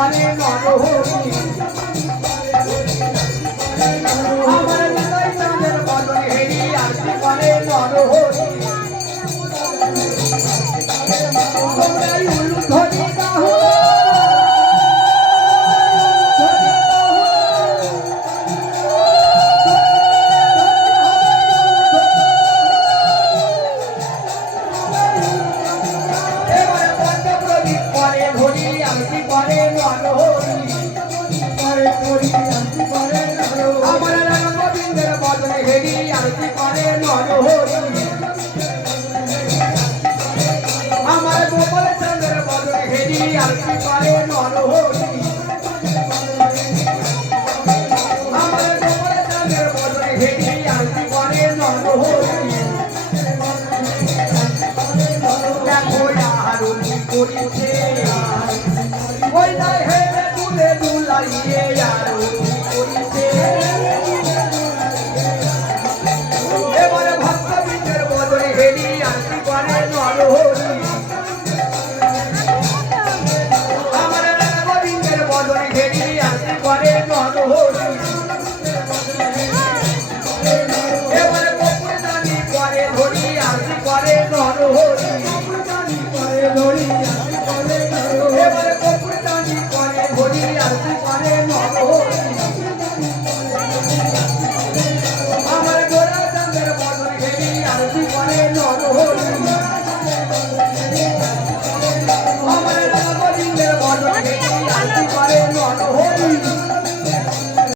করে নরহরি আমার নিতাই চাঁদের বদন হেরি আরতি করে নরহরি তোমরাই উলু ধরি গাহো আমার রাম গোবিন্দের বদনে হেরি আরতি করে নরহরি আমার গোপাল চন্দ্রের বদনে হেরি আরতি করে নরহরি আমার গোপাল চন্দ্রের বদনে হেরি আরতি করে নরহরি দেখো আরতি করিছে